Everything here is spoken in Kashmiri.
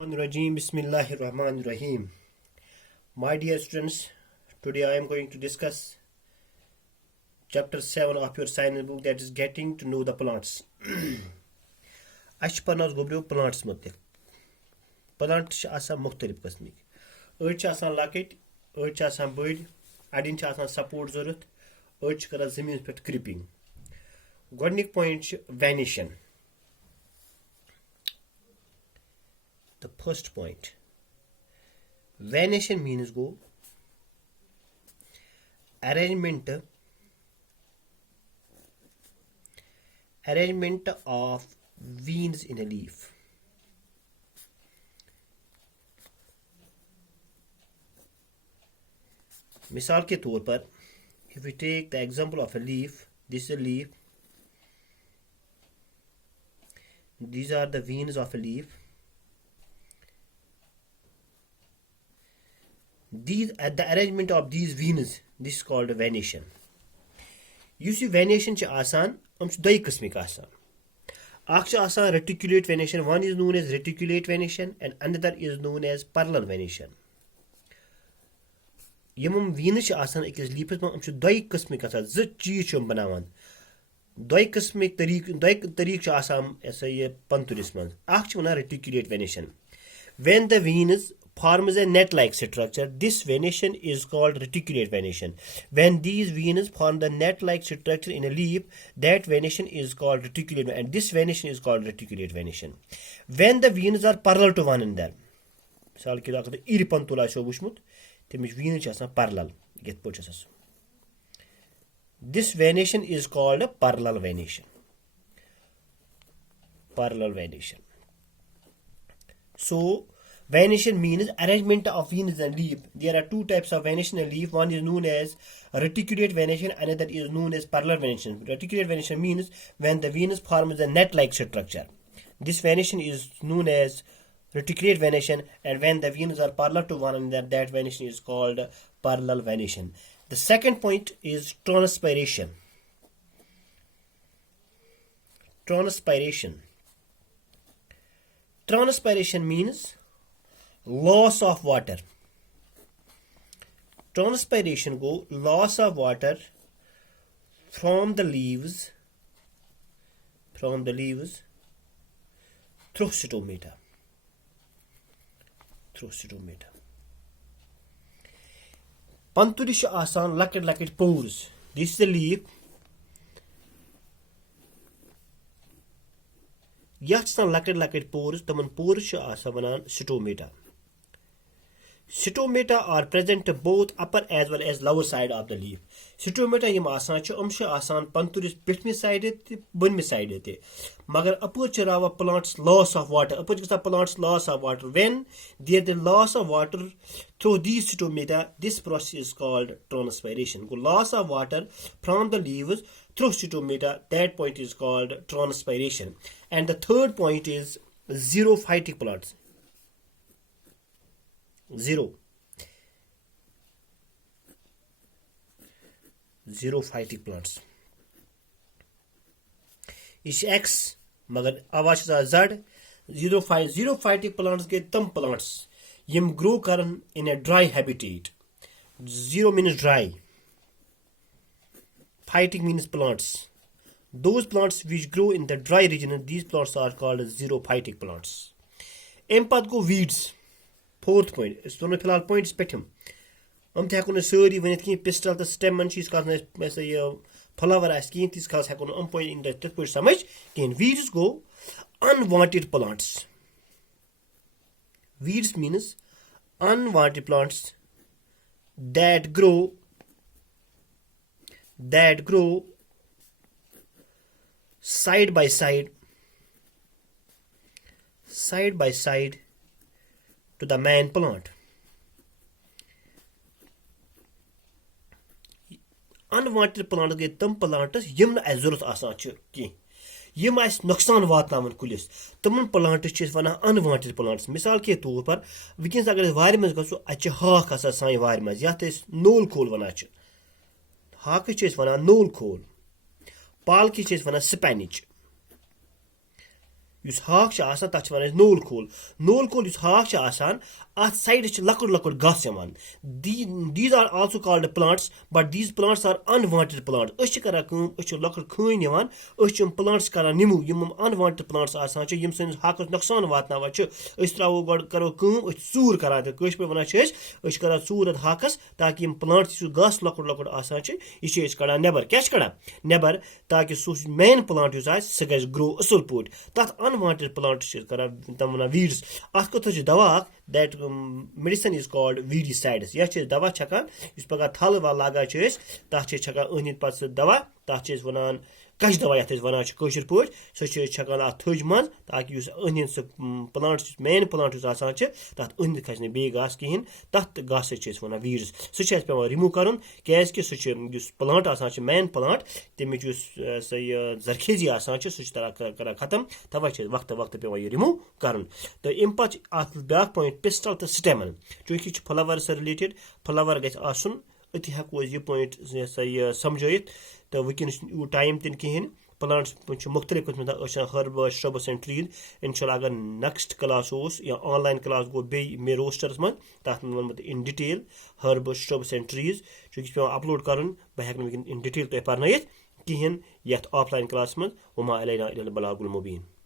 Rajim Bismillahir Rahmanir Rahim. My dear students, today I am going to discuss chapter 7 of your science book, that is Getting to Know the Plants. Ashpanas gobrio plants mutte. Plants asan mukhtalif qismik. Öç asan lakit, öç asan böd, adin asan support zarurat, öç kara zemin pet creeping. Godnik point vanishing. The first point, vanishing means go arrangement of veins in a leaf. मिसाल के तौर पर, if we take the example of a leaf, this is a leaf, these are the veins of a leaf. These at the arrangement of these veins, this is called venation. Yus venation ch asan, doi qismik asan. Akh asan reticulate venation. One is known as reticulate venation and another is known as parallel venation. Yum veins asan ekis leafs man doi qismik asan. Z cheez chum banawan. Doi qismik tariq ch asan esa ye panturis man. Akh wana reticulate venation. When the veins forms a net-like structure, this venation is called reticulate venation. When these veins form the net-like structure in a leaf, that venation is called reticulate, and this venation is called reticulate venation. When the veins are parallel to one another, misal ke agar irpantula sho wushmut, temish veins asan parallel. Get purchases. This venation is called a parallel venation. Parallel venation. So venation means arrangement of veins in a leaf. There are two types of venation in a leaf. One is known as reticulate venation, another is known as parallel venation. Reticulate venation means when the veins forms a net-like structure. This venation is known as reticulate venation, and when the veins are parallel to one another, that venation is called parallel venation. The second point is transpiration. Transpiration. Transpiration means loss of water. Transpiration go loss of water from the leaves through stomata. Panturish asan lakit pores. This is the leaf. Yachsan lakit pores, taman pores asan vanan stomata. Stomata are present both upper as well as lower side of the leaf. Stomata yim asan ch asan panturis pitmi side te bunmi side te. Magar apur charawa plants loss of water. Apur plants loss of water. When there the loss of water through these stomata, this process is called transpiration. Loss of water from the leaves through stomata, that point is called transpiration. And the third point is xerophytic plants. Xerophytic plants. Ish X magar awash Z. Xerophytic plants get tam plants. Yim grow karan in a dry habitat. Zero means dry. Phytic means plants. Those plants which grow in the dry region, these plants are called xerophytic plants. Empad go weeds. Fourth point. It's one of the points petum. Hekun suri when it came pistol the stem and she's got a flower as keen this cause hekun point in the put so much. Can weeds go unwanted plants. Weeds means unwanted plants that grow side by side to the main plant. Unwanted plant get tam plants yim na azurat asan ch ki. Yim as noksan vatnavan kulis. Taman plants ch wana unwanted plants. Misal ke tour par we agar vari mans gasu acha hawk asa sai vari mans yat is nol khol wana ch. Hawk ch wana nol khol. Palki ch wana spinach. یُس ہاکھ چھُ آسان تَتھ چھِ وَنان أسۍ نول کھول نول کھول یُس ہاکھ چھُ آسان اَتھ سایڈَس چھِ لۄکُٹ لۄکُٹ گاسہٕ یِوان these are also called plants but these plants are unwanted plants أسۍ چھِ کَران کٲم أسۍ چھِ لۄکُٹ کھٲنۍ نِوان أسۍ چھِ یِم پٕلانٛٹٕس کَران رِموٗ یِم اَنوانٹِڈ پٕلانٛٹٕس آسان چھِ یِم سٲنِس ہاکَس نۄقصان واتناوان چھِ أسۍ ترٛاوو گۄڈٕ کَرو کٲم أسۍ چھِ ژوٗر کَران تہٕ کٲشِر پٲٹھۍ وَنان چھِ أسۍ چھِ کَران ژوٗر اَتھ ہاکَس تاکہِ یِم پٕلانٛٹٕس یُس گاسہٕ لۄکُٹ لۄکُٹ آسان چھِ یہِ چھِ أسۍ کَڑان نٮ۪بَر کیٛاہ چھِ کَڑان نٮ۪بَر تاکہِ سُہ مین پٕلانٛٹ یُس آسہِ سُہ گژھِ گرٛو اَصٕل پٲٹھۍ تَتھ اَنوانٹِڈ پٕلانٛٹٕس چھِ أسۍ کَران تِم وَنان ویٖڈٕس اَتھ خٲطرٕ چھِ دَوا اَکھ دیٹ میڈِسن اِز کالڈ ویٖڈِسایڈٕس یا چھِ أسۍ دَوا چھَکان یُس پَگاہ تھل ول لاگان چھِ أسۍ تَتھ چھِ أسۍ چھَکان أنٛدۍ أنٛدۍ پَتہٕ سُہ دَوا تَتھ چھِ أسۍ وَنان کَچہِ دَوا یَتھ أسۍ وَنان چھِ کٲشِر پٲٹھۍ سُہ چھِ أسۍ چھَکان اَتھ تھٔج منٛز تاکہِ یُس أنٛدۍ أنٛدۍ سُہ پٕلانٛٹٕس یُس مین پٕلانٛٹ یُس آسان چھِ تَتھ أنٛدۍ أنٛدۍ کھَسہِ نہٕ بیٚیہِ گاسہٕ کِہیٖنۍ تَتھ تہٕ گاسَس چھِ أسۍ وَنان ویٖڈٕس سُہ چھِ اَسہِ پٮ۪وان رِموٗ کَرُن کیٛازِکہِ سُہ چھِ یُس پٕلانٛٹ آسان چھِ مین پٕلانٛٹ تَمِچ یُس سۄ یہِ زرخیزی آسان چھِ سُہ چھِ کَران ختم تَوَے چھِ اَسہِ وقتہٕ وقتہٕ پٮ۪وان یہِ رِموٗ کَرُن تہٕ اَمہِ پَتہٕ چھِ اَتھ بیٛاکھ پویِنٛٹ پِسٹَل تہٕ سِٹٮ۪مَن چوٗنٛکہِ یہِ چھُ فٕلاوَر سۭتۍ رِلیٹِڈ فٕلاوَر گژھِ آسُن أتی ہٮ۪کو أسۍ یہِ پویِنٛٹ یہِ سَمجھٲیِتھ تہٕ وٕنکٮ۪نَس چھُنہٕ یوٗت ٹایم تہِ نہٕ کِہیٖنۍ پٕلانٛٹٕس چھِ مُختلِف قٕسمٕکۍ أسۍ چھِ ۂربٕز شرٛبٕز اینٛڈ ٹرٛیٖز اِنشاء اللہ اگر نٮ۪کسٹ کلاس اوس یا آنلاین کلاس گوٚو بیٚیہِ مےٚ روسٹَرَس منٛز تَتھ منٛز ووٚنمُت اِن ڈِٹیل ۂربٕز شرٛبٕز اینٛڈ ٹرٛیٖز چوٗنٛکہِ یہِ چھُ پٮ۪وان اَپلوڈ کَرُن بہٕ ہٮ۪کہٕ نہٕ وٕنکٮ۪ن اِن ڈِٹیل تۄہہِ پَرنٲیِتھ کِہیٖنۍ یَتھ آف لاین کلاس منٛز وما علینا الا البلاغ المبیٖن